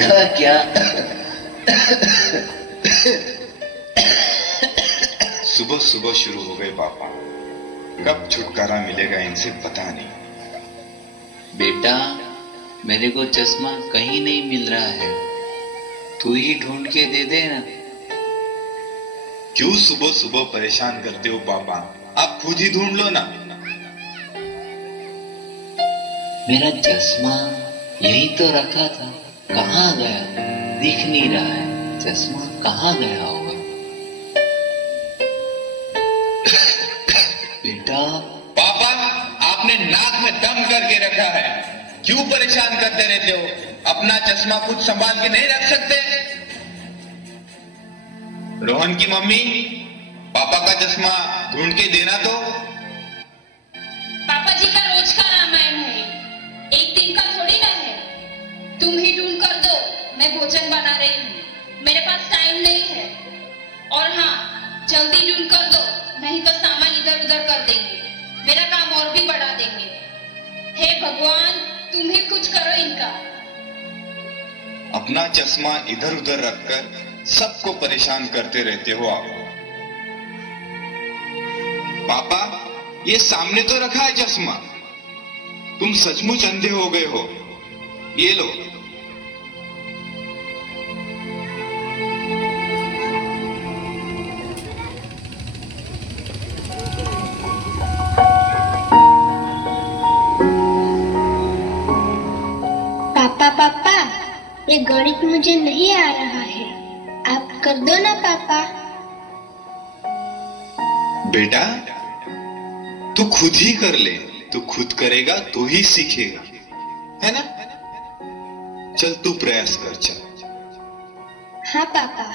देखा क्या? सुबह सुबह शुरू हो गए पापा। कब छुटकारा मिलेगा इनसे पता नहीं। बेटा, मेरे को चश्मा कहीं नहीं मिल रहा है, तू ही ढूंढ के दे दे ना। क्यों सुबह सुबह परेशान करते हो पापा? आप खुद ही ढूंढ लो ना। मेरा चश्मा यही तो रखा था, कहाँ गया? दिख नहीं रहा है, चश्मा कहाँ गया होगा? बेटा। पापा, आपने नाक में दम करके रखा है, क्यों परेशान करते रहते हो? अपना चश्मा खुद संभाल के नहीं रख सकते? रोहन की मम्मी, पापा का चश्मा ढूंढ के देना तो। पापा जी का रोज का रामायण है, एक दिन का थोड़ी ना है। तुम ही ढूंढ कर दो, मैं भोजन बना रही हूँ, मेरे पास टाइम नहीं है। और हाँ, जल्दी ढूंढ कर दो, नहीं तो सामान इधर उधर कर देंगे, मेरा काम और भी बढ़ा देंगे। हे भगवान, तुम ही कुछ करो इनका। अपना चश्मा इधर उधर रखकर सबको परेशान करते रहते हो आप। पापा, ये सामने तो रखा है चश्मा, तुम सचमुच अंधे हो गए हो। ये लो। पापा, ये गणित मुझे नहीं आ रहा है, आप कर दो ना पापा। बेटा, तू खुद ही कर ले, तू खुद करेगा तो ही सीखेगा, है ना? चल तू प्रयास कर, चल। हाँ पापा।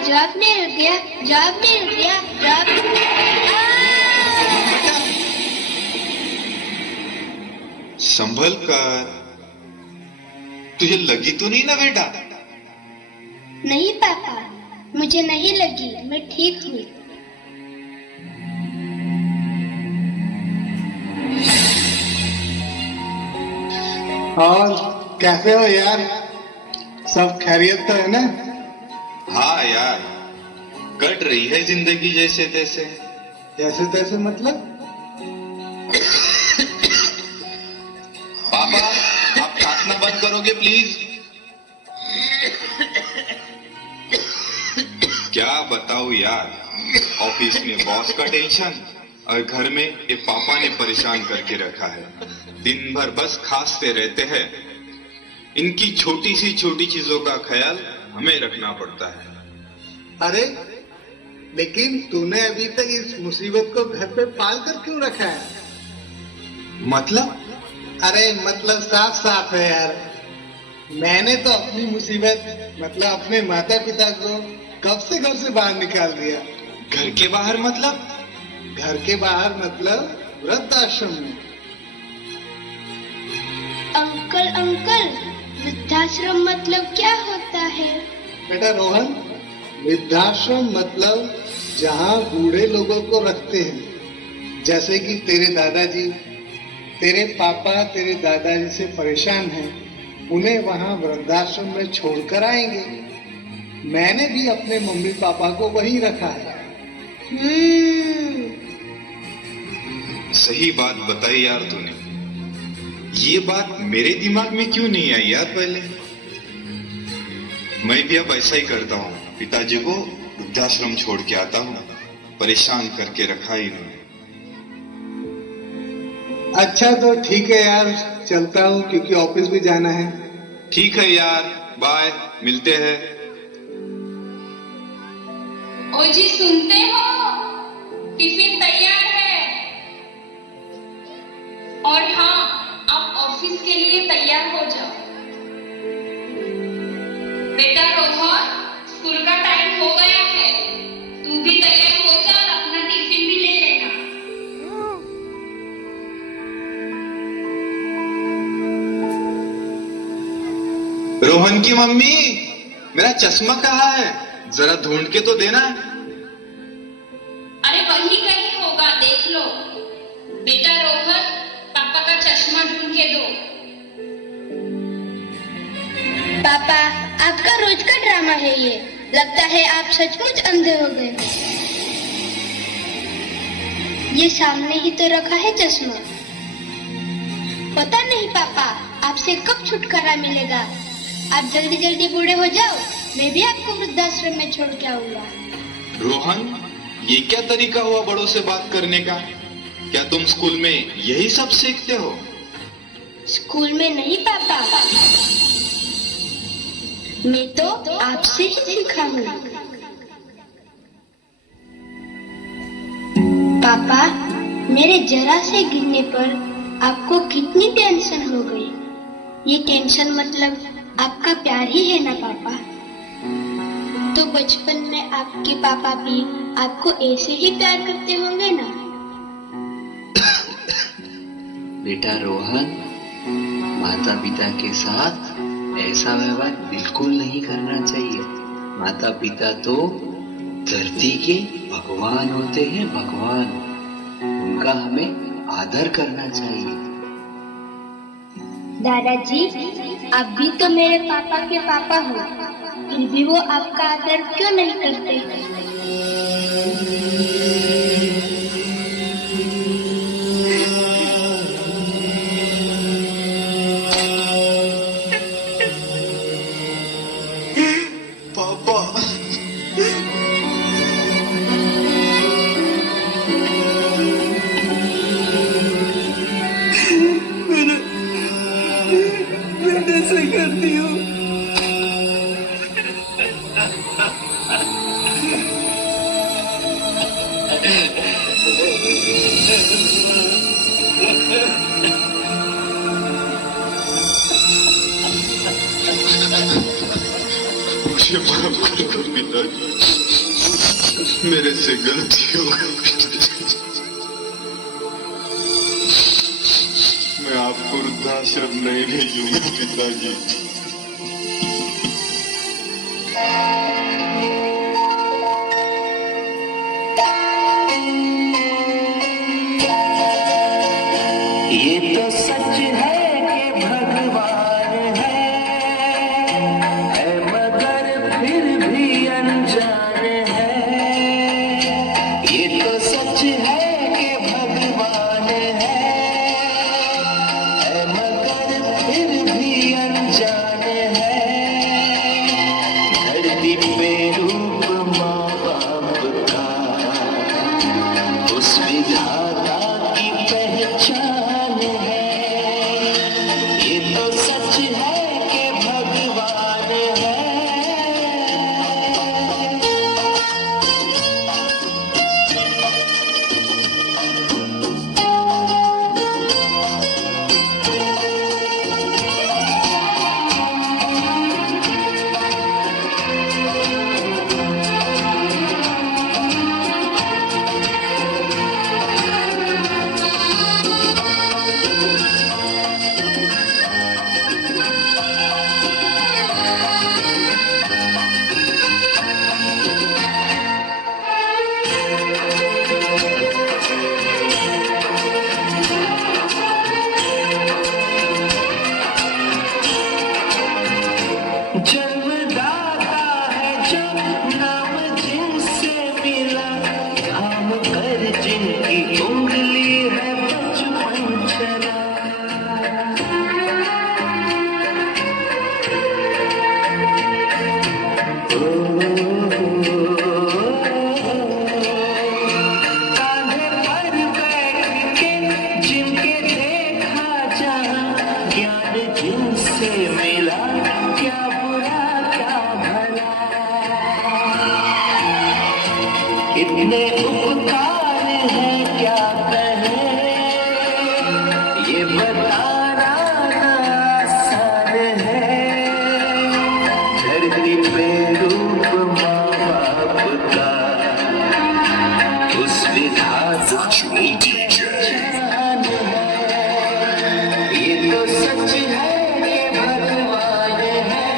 जवाब नहीं गया, जवाब नहीं गया, जवाब। संभल कर, तुझे लगी तो नहीं ना बेटा? नहीं पापा, मुझे नहीं लगी, मैं ठीक हूँ। और कैसे हो यार? सब खैरियत तो है ना? हाँ यार, कट रही है जिंदगी जैसे तैसे। जैसे तैसे मतलब? पापा, आप काटना बंद करोगे प्लीज? क्या बताऊं यार, ऑफिस में बॉस का टेंशन और घर में ये पापा ने परेशान करके रखा है। दिन भर बस खांसते रहते हैं। इनकी छोटी सी छोटी चीजों का ख्याल हमें रखना पड़ता है। अरे लेकिन तूने अभी तक इस मुसीबत को घर पे पाल कर क्यों रखा है? मतलब? अरे मतलब साफ साफ है यार। मैंने तो अपनी मुसीबत मतलब अपने माता पिता को कब से घर से बाहर निकाल दिया। घर के बाहर मतलब? घर के बाहर मतलब वृद्धाश्रम में। अंकल, वृद्धाश्रम मतलब क्या होता है? बेटा रोहन, वृद्धाश्रम मतलब जहाँ बूढ़े लोगों को रखते हैं, जैसे कि तेरे दादाजी, तेरे पापा तेरे दादाजी से परेशान हैं, उन्हें वहाँ वृद्धाश्रम में छोड़कर आएंगे। मैंने भी अपने मम्मी पापा को वहीं रखा है। सही बात बताई यार तूने। ये बात मेरे दिमाग में क्यों नहीं आई यार पहले? मैं भी अब ऐसा ही करता हूँ, पिताजी को वृद्धाश्रम छोड़ के आता हूँ। परेशान करके रखा ही इन्होंने। अच्छा तो ठीक है यार, चलता हूँ क्योंकि ऑफिस भी जाना है। ठीक है यार, बाय, मिलते हैं। ओ जी, सुनते हो? टिफिन तैयार है। और हाँ, आप ऑफिस के लिए तैयार हो जाओ। बेटा रोहन, स्कूल का टाइम हो गया है, तू भी तैयार हो जा और अपना टिफिन भी ले लेना। रोहन की मम्मी, मेरा चश्मा कहाँ है? जरा ढूंढ के तो देना। अरे वही कहीं होगा, देख लो। बेटा रोहन, पापा का चश्मा ढूंढ के दो। पापा, आपका रोज का ड्रामा है ये। लगता है आप सचमुच अंधे हो गए। ये सामने ही तो रखा है चश्मा। पता नहीं पापा, आपसे कब छुटकारा मिलेगा। आप जल्दी जल्दी बूढ़े हो जाओ, मैं भी आपको वृद्धाश्रम में छोड़ के आऊंगा। रोहन, ये क्या तरीका हुआ बड़ों से बात करने का? क्या तुम स्कूल में यही सब सीखते हो? स्कूल में नहीं पापा, मैं तो आपसे ही सीखा हूँ। पापा, मेरे जरा से गिरने पर आपको कितनी टेंशन हो गई। ये टेंशन मतलब आपका प्यार ही है ना पापा। तो बचपन में आपके पापा भी आपको ऐसे ही प्यार करते होंगे ना। बेटा रोहन, माता पिता के साथ ऐसा व्यवहार बिल्कुल नहीं करना चाहिए। माता पिता तो धरती के भगवान होते हैं, भगवान। उनका हमें आदर करना चाहिए। दादाजी, आप भी तो मेरे पापा के पापा हो, फिर भी वो आपका आदर क्यों नहीं करते? पापा, मैंने ऐसे करती हूँ। मुझे माफ कर दो पिताजी, मेरे से गलती हो गई पिताजी। मैं आपको वृद्धाश्रम नहीं भेजूंगा पिताजी। ये तो सच है कि भगवान है मगर फिर भी अनजान है। ये तो सच है कि भगवान है मगर फिर भी अनजान है। धरती पे रूप माँ बाप का उस विधाता की पहचान है। ये तो सच है कि भगवान है। जन्मदाता है जो नाम जिनसे मिला, थाम कर जिनकी उंगली है बचपन चला। कांधे पर बैठ के जिनके देखा जहाँ, ज्ञान जिनसे मिला, क्या बुरा क्या भला। कितने उपकार हैं क्या कहें, ये बताना ना आसान है। धरती पे रूप माँ बाप का उस विधाता की पहचान है। ये तो सच है कि भगवान है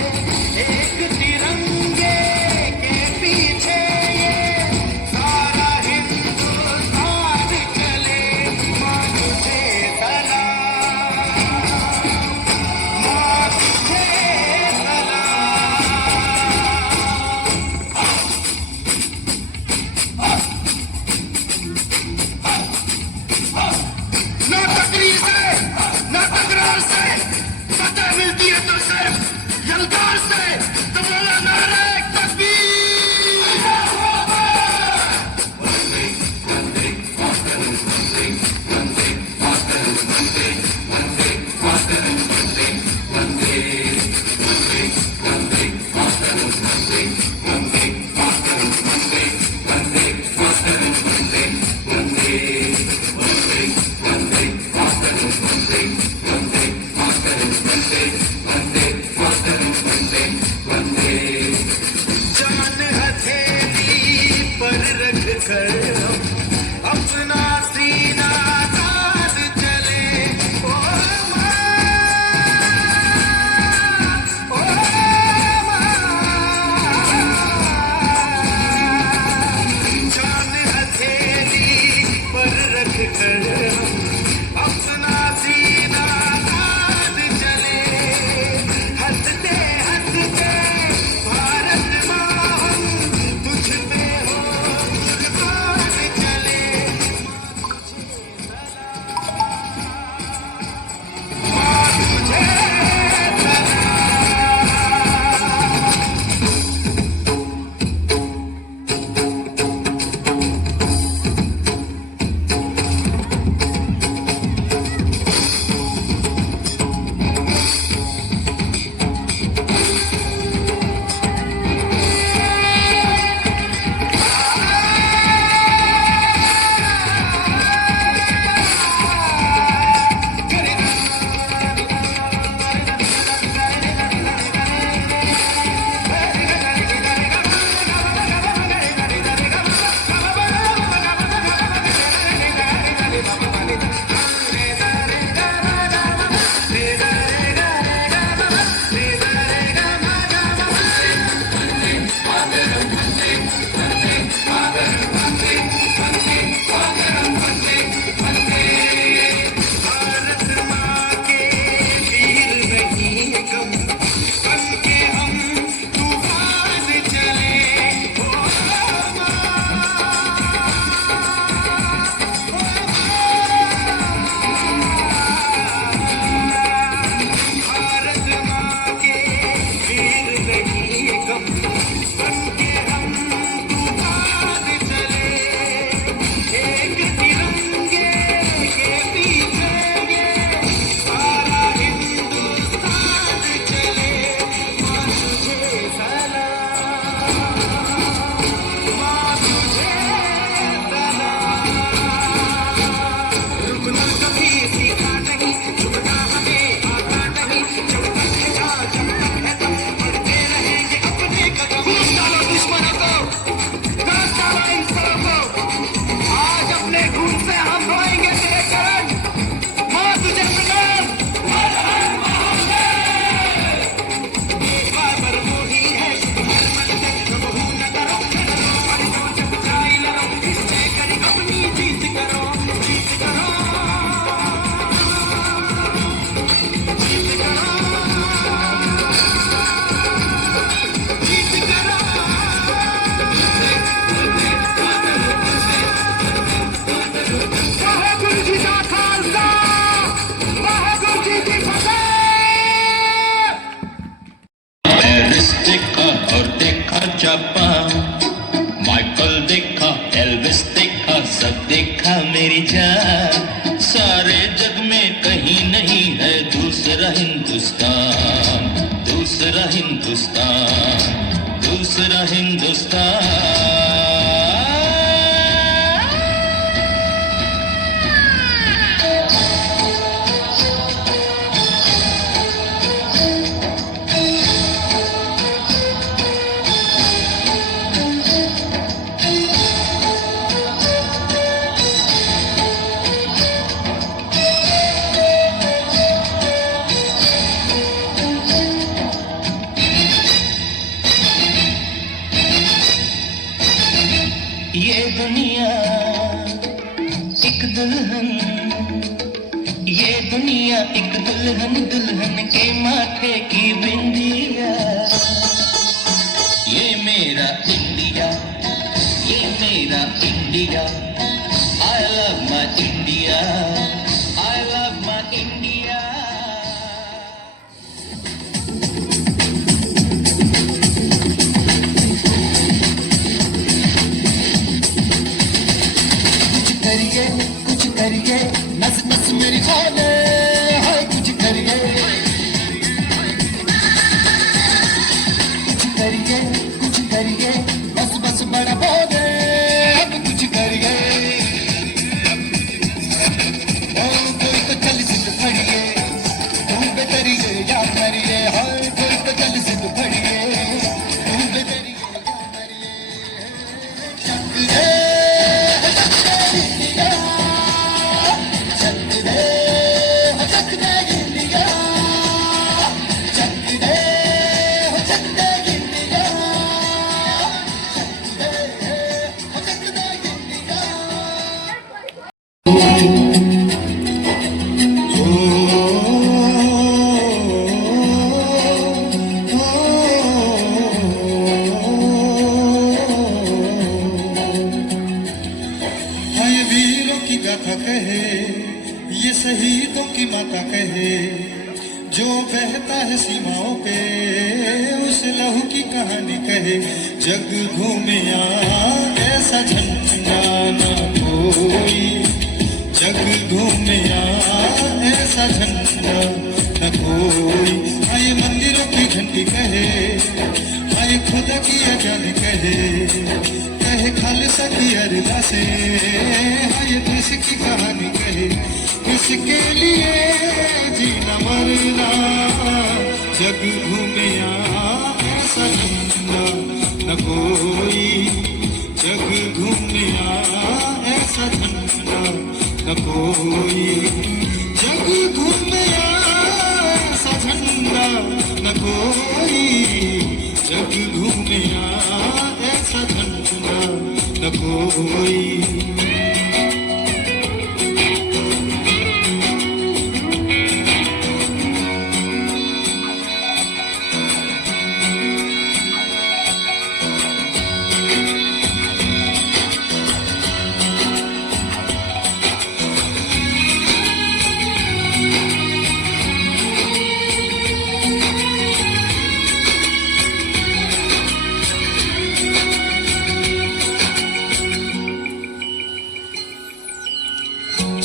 जोर से तो बोला नारे अपना सीना तान चले ओ जान हथेली पर रख कर अपना सीना तान चले हंसते हंसते भारत माँ तुझ पे हो माइकल देखा, एल्विस देखा, सब देखा मेरी जान। सारे जग में कहीं नहीं है दूसरा हिंदुस्तान, दूसरा हिंदुस्तान, दूसरा हिंदुस्तान। ये दुनिया एक दुल्हन, ये दुनिया एक दुल्हन, दुल्हन के माथे की बिंदिया। ये मेरा इंडिया, ये मेरा India. I love my India, I love my India। है सीमाओं पे, उस लहू की कहानी कहे। जग घूमिया ऐसा झंडा न कोई, जग घूमिया ऐसा झंडा न कोई। आए मंदिरों की घंटी कहे, आए खुदा की अजान कहे, कहे खालसा की अरदासे, आए देश की कहानी कहे। किसके लिए जीना मरना, जग घूमिया ऐसा झंडा न कोई, जग घूमिया ऐसा झंडा न कोई, जग घूमिया ऐसा झंडा न कोई, जग घूमिया ऐसा झंडा न कोई।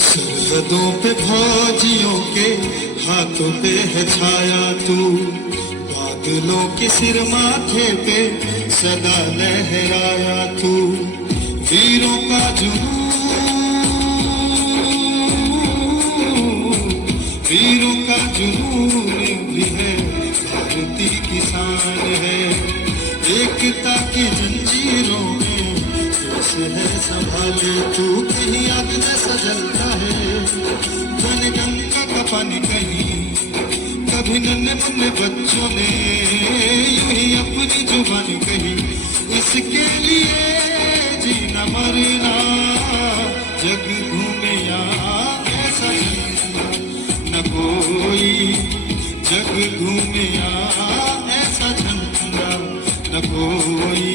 सरहदों पे फौजियों के हाथों पे है छाया तू, बादलों के सिर माथे पे सदा लहराया तू। वीरों का जुनून, वीरों का जुनून भी है, भारती किसान है। एकता की जंजीरों में दोष है संभाले तू, कहीं आग जैसा जलता है घन गंगा का पानी कहीं। कभी नन्हे मुन्ने बच्चों ने यूं ही अपनी जुबानी कही। इसके लिए जीना मरना, जग घूमिया ऐसा झंडा न कोई, जग घूमिया ऐसा झंडा न कोई।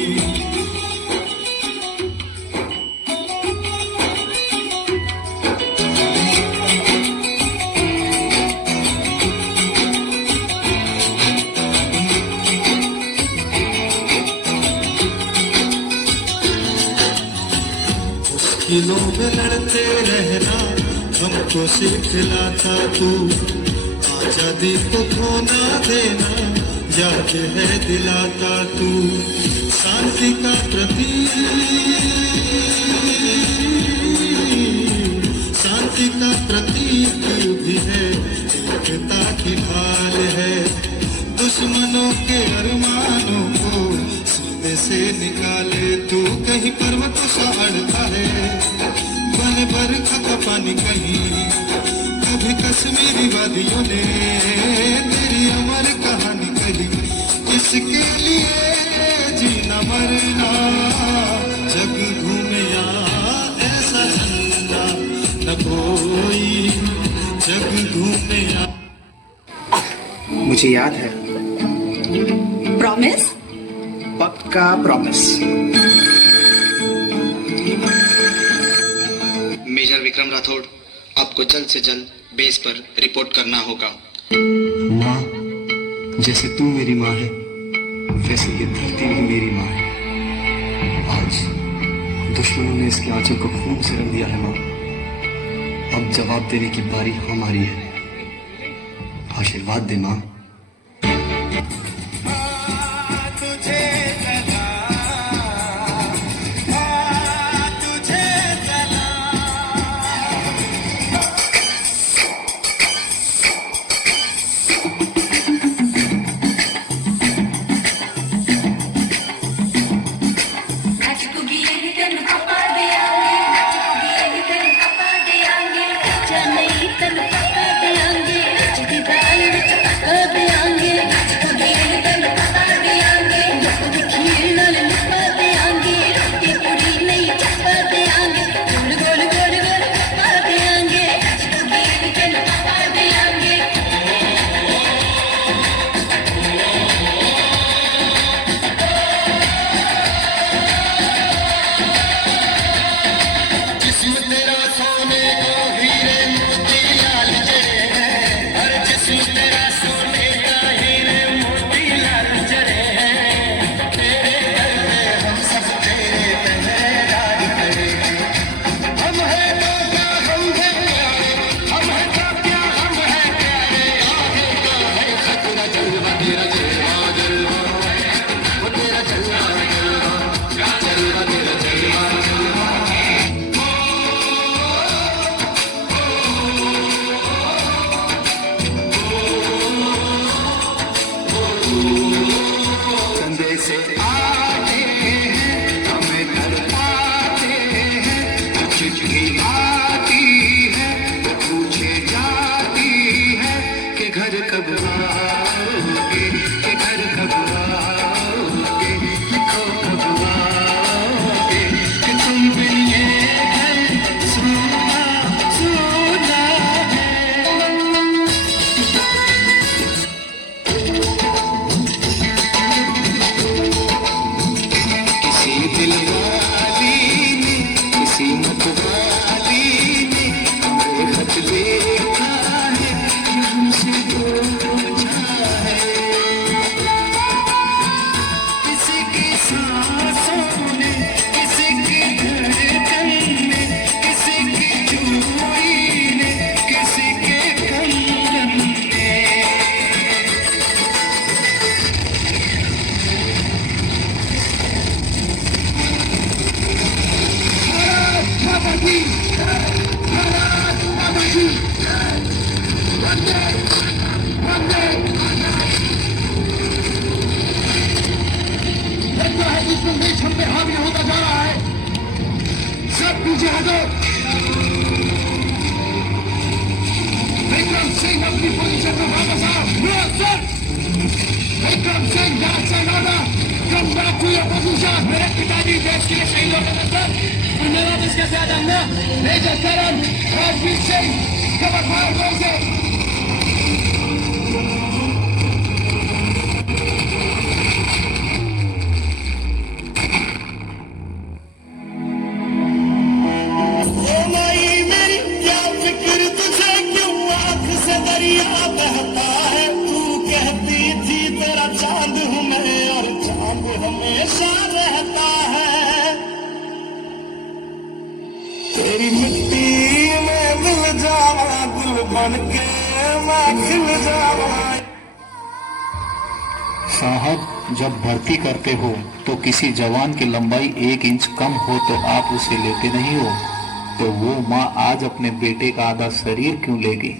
मुश्किलों में लड़ते रहना हमको सिखलाता तू, आजादी को खोना देना याद है दिलाता तू। शांति का प्रतीक, शांति का प्रतीक भी है, एकता की ढाल है। दुश्मनों के अरमानों को सीने से निकाले तू, कहीं पर्वत सा अड़ता है बन बरखा का पानी कहीं। कभी कश्मीरी वादियों ने तेरी अमर कहानी कही। इसके लिए जीना मरना, जग घूमिया ऐसा झंडा न कोई, जग घूमिया। मुझे याद है। प्रॉमिस? पक्का प्रॉमिस। मेजर विक्रम राठौड़, आपको जल्द से जल्द बेस पर रिपोर्ट करना होगा। माँ, जैसे तू मेरी माँ है, वैसे ये धरती भी मेरी माँ है। आज दुश्मनों ने इसके आंचल को खून से रंग दिया है माँ। अब जवाब देने की बारी हमारी है। आशीर्वाद दे माँ। कर कंधे से आते हैं हमें कर पाते हैं, चिट्ठी आती है वो पूछे जाती है कि घर कब आओगे, कि घर कब आओगे, लिखो कब आओगे, कि तुम बिन ये घर सुना सुना है। किसी दिल वाली ने, किसी मतवाली ने हमें खत लिखा है, ये हमसे पूछा है। किसी की सांसों ने, किसी की धड़कन ने, किसी की चूड़ी ने, किसी के कंगन ने। हम पे हावी होता जा रहा है, सब पीछे हटो। विक्रम सिंह अपनी पोजीशन में वापस आओ। विक्रम सिंह यहाँ से लौटा, come back to your position. मेरे पिताजी देश के लिए शहीद हो गए सर, और मैं वापस कैसे आ जाऊंगा? मेजर करण राजवीर सिंह, कवर फायर गोल से। दरिया बहता है, तू कहती थी तेरा चांद हूँ मैं, और चांद हमेशा रहता है। तेरी मिट्टी में मिल जावा, दिल बन के मैं खिल जावा। साहब, जब भर्ती करते हो तो किसी जवान की लंबाई 1 इंच कम हो तो आप उसे लेते नहीं हो, तो वो माँ आज अपने बेटे का आधा शरीर क्यों लेगी?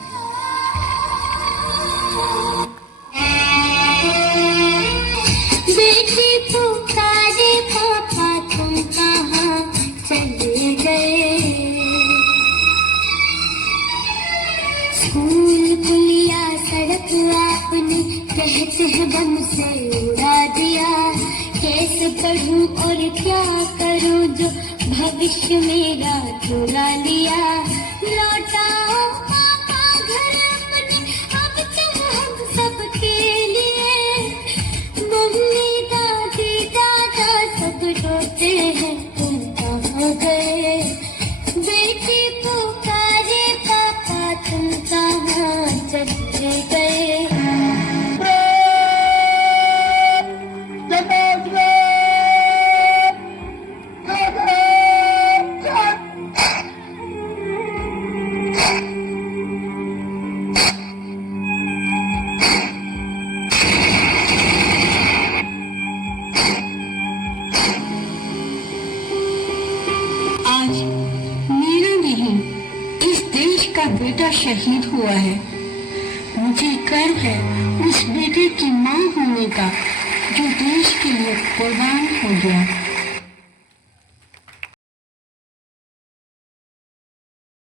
बेटी पुकारे पापा तुम कहाँ चले गए? स्कूल पुलिया सड़क आपने कहते हैं बम से उड़ा दिया। कैसे पढ़ूं और क्या करूं जो भविष्य मेरा चुरा लिया। लौटाओ पापा घर अपने, अब तुम हम सबके लिए। मम्मी दादी दादा सब रोते हैं तुम कहाँ गए? बेटी पुकारे पापा तुम कहाँ चले गए? आज मेरा नहीं, इस देश का बेटा शहीद हुआ है। मुझे गर्व है उस बेटे की मां होने का जो देश के लिए कुर्बान हो गया।